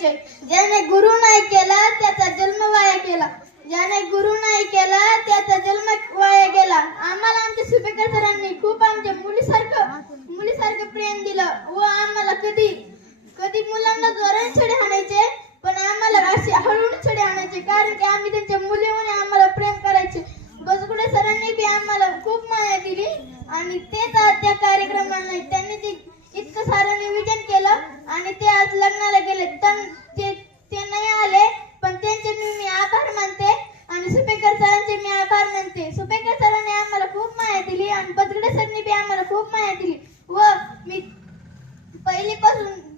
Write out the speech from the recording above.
म्हणायचे, ज्याने गुरु नाही केला त्याचा जन्म वाया गेला, ज्याने गुरु नाही केला त्याचा जन्म वाया गेला. आम्हाला आमच्या सुपेकर सरांनी खूप आमच्या मुलीसारखं प्रेम दिलं व आम्हाला कधी कधी मुलांना जोराने छडे हाणायचे, पण आम्हाला असे हळूहळू छडे हाणायचे, कारण की आम्ही त्यांच्या मुलीमुळे आम्हाला प्रेम करायचे. बसगुडे सरांनी बी आम्हाला खूप माया दिली आणि तेच आज त्या कार्यक्रमाला त्यांनी ते इतकं सारं नियोजन केलं आणि ते आज लग्नाला गेले. ते नाही आले, पण त्यांचे मी आभार मानते आणि सुपेकर सरांचे मी आभार मानते. सुपेकर सरांनी आम्हाला खूप माया दिली आणि बसगुडे सरांनी बी आम्हाला खूप माया दिली व मी पहिलीपासून